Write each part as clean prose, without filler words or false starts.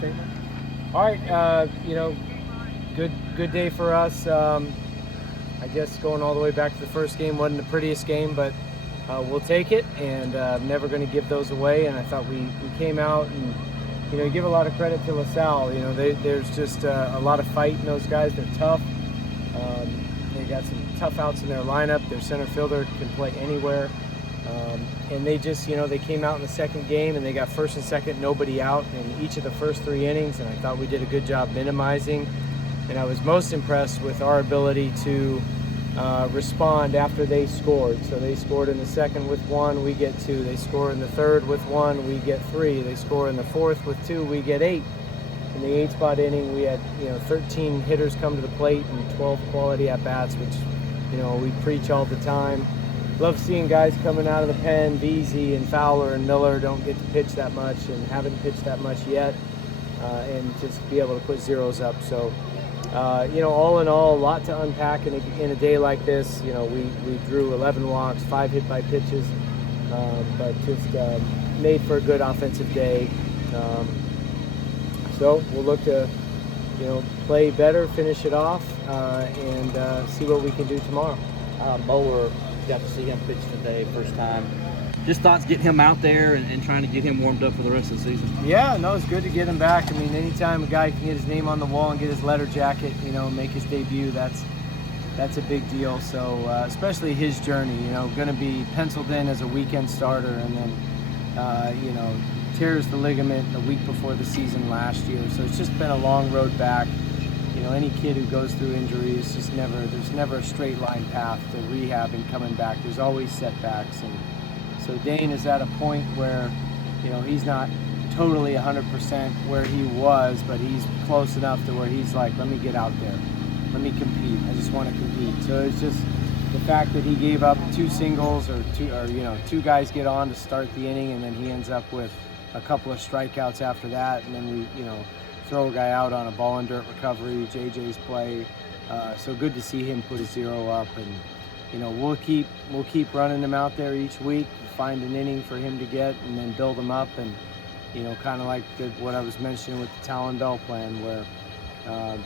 statement. All right, good day for us. I guess going all the way back to the first game wasn't the prettiest game, but we'll take it, and never going to give those away. And I thought we came out and, you give a lot of credit to LaSalle. There's just a lot of fight in those guys. They're tough. They got some tough outs in their lineup. Their center fielder can play anywhere. And they just, they came out in the second game and they got first and second, nobody out in each of the first 3 innings. And I thought we did a good job minimizing. And I was most impressed with our ability to respond after they scored. So they scored in the second with 1, we get 2. They score in the third with 1, we get 3. They score in the fourth with 2, we get 8. In the 8-spot inning, we had 13 hitters come to the plate and 12 quality at-bats, which we preach all the time. Love seeing guys coming out of the pen. Veazey and Fowler and Miller don't get to pitch that much and haven't pitched that much yet, and just be able to put zeros up. So all in all, a lot to unpack in a day like this. We drew 11 walks, 5 hit by pitches, but just made for a good offensive day. So we'll look to play better, finish it off, and see what we can do tomorrow. Bowler, got to see him pitch today, first time. Just thoughts getting him out there and trying to get him warmed up for the rest of the season. Yeah, no, it's good to get him back. I mean, anytime a guy can get his name on the wall and get his letter jacket, make his debut, that's a big deal. So especially his journey, going to be penciled in as a weekend starter, and then tears the ligament the week before the season last year. So it's just been a long road back. Any kid who goes through injuries, there's never a straight line path to rehab and coming back. There's always setbacks. And so Dane is at a point where, he's not totally 100% where he was, but he's close enough to where he's like, let me get out there. Let me compete. I just want to compete. So it's just the fact that he gave up 2 singles or 2 guys get on to start the inning, and then he ends up with a couple of strikeouts after that, and then we, throw a guy out on a ball and dirt recovery, JJ's play. So good to see him put a 0 up, and we'll keep running him out there each week, find an inning for him to get, and then build him up, and kind of like what I was mentioning with the Talon Bell plan, where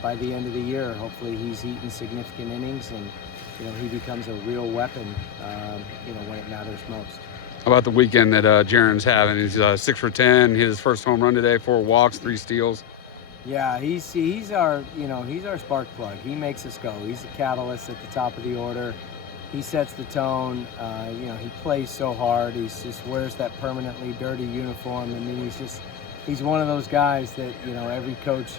by the end of the year, hopefully he's eaten significant innings, and he becomes a real weapon when it matters most. How about the weekend that Jaron's having? He's 6 for 10, hit his first home run today, 4 walks, 3 steals. Yeah, he's our spark plug. He makes us go. He's the catalyst at the top of the order. He sets the tone. He plays so hard. He just wears that permanently dirty uniform. I mean, he's one of those guys that every coach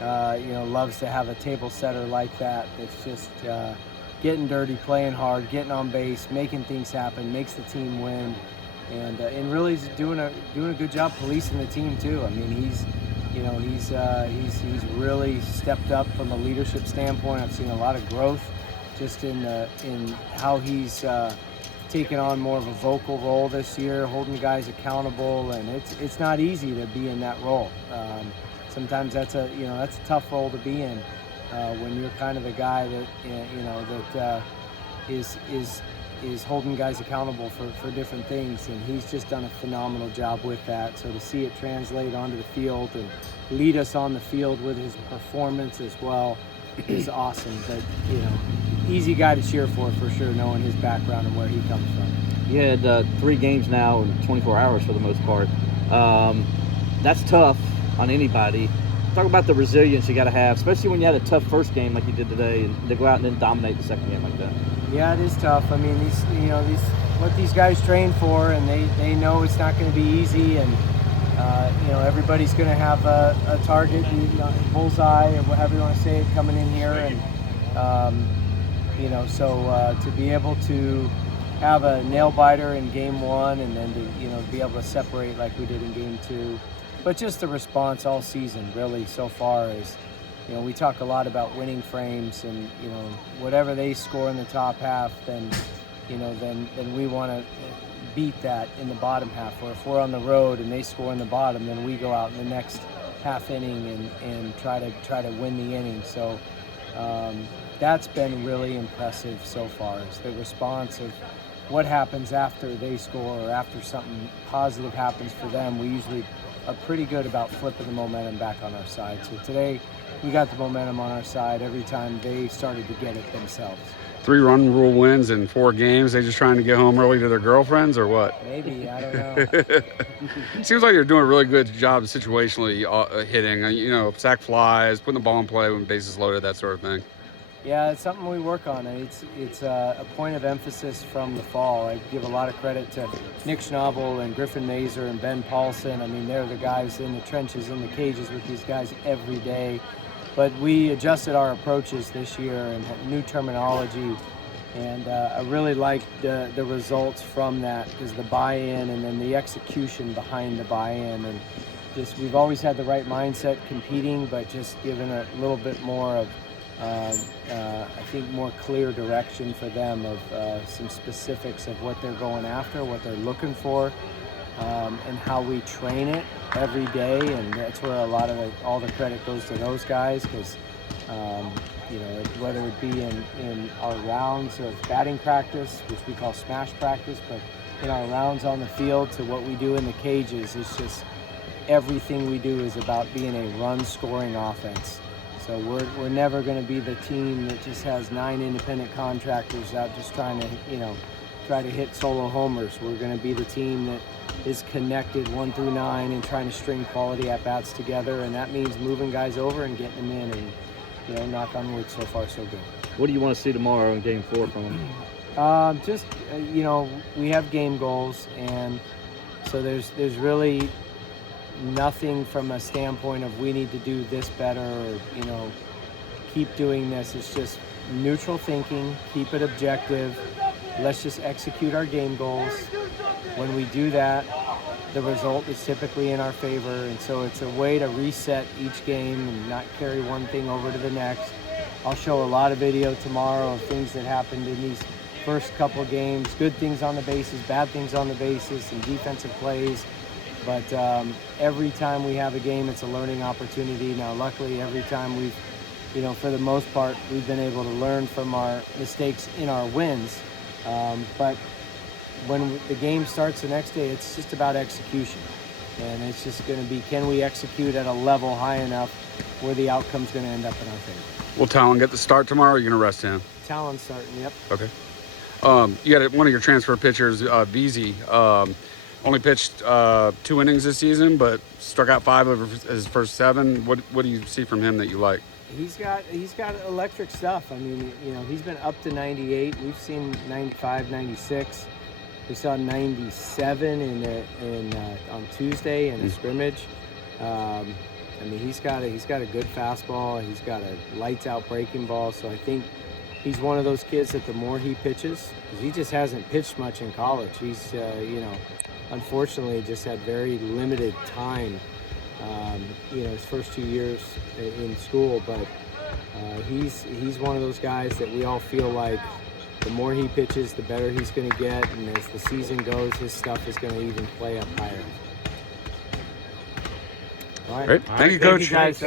loves to have a table setter like that. That's just getting dirty, playing hard, getting on base, making things happen, makes the team win, and really he's doing a good job policing the team too. I mean, he's really stepped up from a leadership standpoint. I've seen a lot of growth just in how he's taken on more of a vocal role this year, holding guys accountable, and it's not easy to be in that role. Sometimes that's a tough role to be in when you're kind of the guy that is holding guys accountable for different things, and he's just done a phenomenal job with that. So to see it translate onto the field and lead us on the field with his performance as well is awesome. But easy guy to cheer for sure, knowing his background and where he comes from. You had 3 games now in 24 hours for the most part. That's tough on anybody. Talk about the resilience you got to have, especially when you had a tough first game like you did today, and to go out and then dominate the second game like that. Yeah, it is tough. I mean, what these guys train for, and they know it's not going to be easy, and everybody's going to have a target, bullseye, or whatever you want to say it, coming in here, and to be able to have a nail biter in game 1, and then to be able to separate like we did in game 2. But just the response all season, really, so far is, we talk a lot about winning frames, and whatever they score in the top half, then we want to beat that in the bottom half. Or if we're on the road and they score in the bottom, then we go out in the next half inning and try to win the inning. So that's been really impressive so far. Is the response of what happens after they score or after something positive happens for them, we usually are pretty good about flipping the momentum back on our side. So today we got the momentum on our side every time they started to get it themselves. 3-run rule wins in 4 games. They just trying to get home early to their girlfriends or what? Maybe, I don't know. Seems like you're doing a really good job situationally hitting, sack flies, putting the ball in play when bases loaded, that sort of thing. Yeah, it's something we work on. It's a point of emphasis from the fall. I give a lot of credit to Nick Schnabel and Griffin Mazer and Ben Paulson. I mean, they're the guys in the trenches, in the cages with these guys every day. But we adjusted our approaches this year and had new terminology. And I really liked the results from that, because the buy-in and then the execution behind the buy-in. And just, we've always had the right mindset competing, but just given a little bit more of I think more clear direction for them of some specifics of what they're going after, what they're looking for, and how we train it every day. And that's where a lot of all the credit goes to those guys, because whether it be in our rounds of batting practice, which we call smash practice, but in our rounds on the field to what we do in the cages, it's just everything we do is about being a run-scoring offense. So we're never going to be the team that just has 9 independent contractors out just trying to, try to hit solo homers. We're going to be the team that is connected 1 through 9 and trying to string quality at-bats together, and that means moving guys over and getting them in, and, knock on wood, so far so good. What do you want to see tomorrow in Game 4 from them? We have game goals, and so there's really nothing from a standpoint of we need to do this better or keep doing this. It's just neutral thinking, keep it objective, let's just execute our game goals. When we do that, the result is typically in our favor, and so it's a way to reset each game and not carry one thing over to the next. I'll show a lot of video tomorrow of things that happened in these first couple of games, good things on the bases, bad things on the bases, and defensive plays. But every time we have a game, it's a learning opportunity. Now, luckily, every time we've, for the most part, we've been able to learn from our mistakes in our wins. But when the game starts the next day, it's just about execution. And it's just going to be, can we execute at a level high enough where the outcome's going to end up in our favor? Will Talon get the start tomorrow, or are you going to rest him? Talon's starting, yep. Okay. You got one of your transfer pitchers, VZ. Only pitched 2 innings this season, but struck out 5 over his first 7. What do you see from him that you like? He's got electric stuff. I mean, he's been up to 98. We've seen 95, 96. We saw 97 on Tuesday in a scrimmage. He's got a good fastball. He's got a lights out breaking ball. So I think he's one of those kids that the more he pitches, because he just hasn't pitched much in college. He's unfortunately just had very limited time, his first 2 years in school, but he's one of those guys that we all feel like the more he pitches, the better he's going to get, and as the season goes, his stuff is going to even play up higher. All right. Thank you, Coach. Thank you, guys.